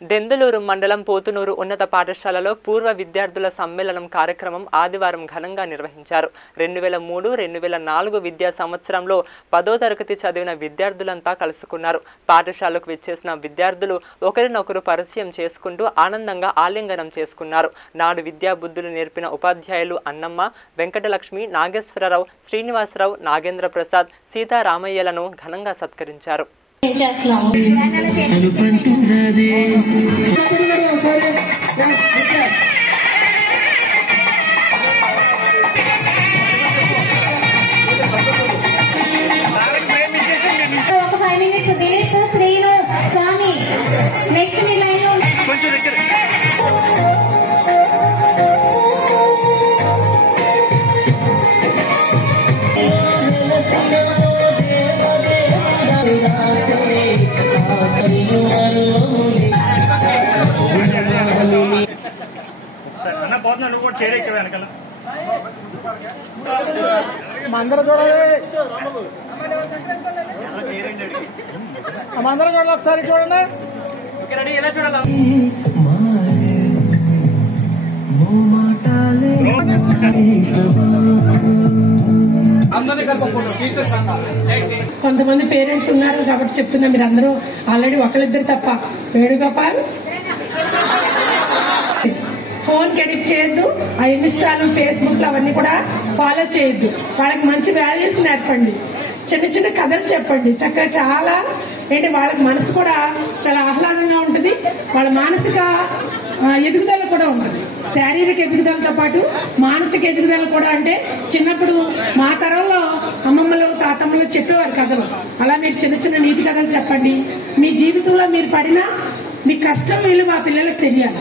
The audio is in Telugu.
దెందులూరు మండలం పోతునూరు ఉన్నత పాఠశాలలో పూర్వ విద్యార్థుల సమ్మేళనం కార్యక్రమం ఆదివారం ఘనంగా నిర్వహించారు. 2003-2004 విద్యా సంవత్సరంలో 10వ తరగతి చదివిన విద్యార్థులంతా కలుసుకున్నారు. పాఠశాలకు విచ్చేసిన విద్యార్థులు ఒకరినొకరు పరిచయం చేసుకుంటూ ఆనందంగా ఆలింగనం చేసుకున్నారు. నాడు విద్యా బుద్ధులు నేర్పిన ఉపాధ్యాయులు అన్నమ్మ, వెంకటలక్ష్మి, నాగేశ్వరరావు, శ్రీనివాసరావు, నాగేంద్ర ప్రసాద్, సీతారామయ్యలను ఘనంగా సత్కరించారు. అందరూ చూడాలి, అందరూ చూడాలి, ఒకసారి చూడండి. కొంతమంది పేరెంట్స్ ఉన్నారు కాబట్టి చెప్తున్నా, మీరు అందరూ ఆల్రెడీ ఒకళ్ళిద్దరు తప్ప. వేణుగోపాల్, ఫోన్ కి అడిక్ట్ చేయొద్దు. ఆ ఇన్స్టాలు, ఫేస్బుక్ అవన్నీ కూడా ఫాలో చేయొద్దు. వాళ్ళకి మంచి వాల్యూస్ నేర్పండి, చిన్న చిన్న కథలు చెప్పండి. చక్కగా చాలా వాళ్ళకి మనసు కూడా చాలా ఆహ్లాదంగా ఉంటుంది. వాళ్ళ మానసిక ఎదుగుదల కూడా ఉంటుంది. శారీరక ఎదుగుదలతో పాటు మానసిక ఎదుగుదల కూడా. అంటే చిన్నప్పుడు మా తరంలో అమ్మమ్మలు, తాతమ్మలు చెప్పేవారు కథలు. అలా మీరు చిన్న చిన్న నీతి కథలు చెప్పండి. మీ జీవితంలో మీరు పడిన మీ కష్టం విలువ పిల్లలకు తెలియాలి.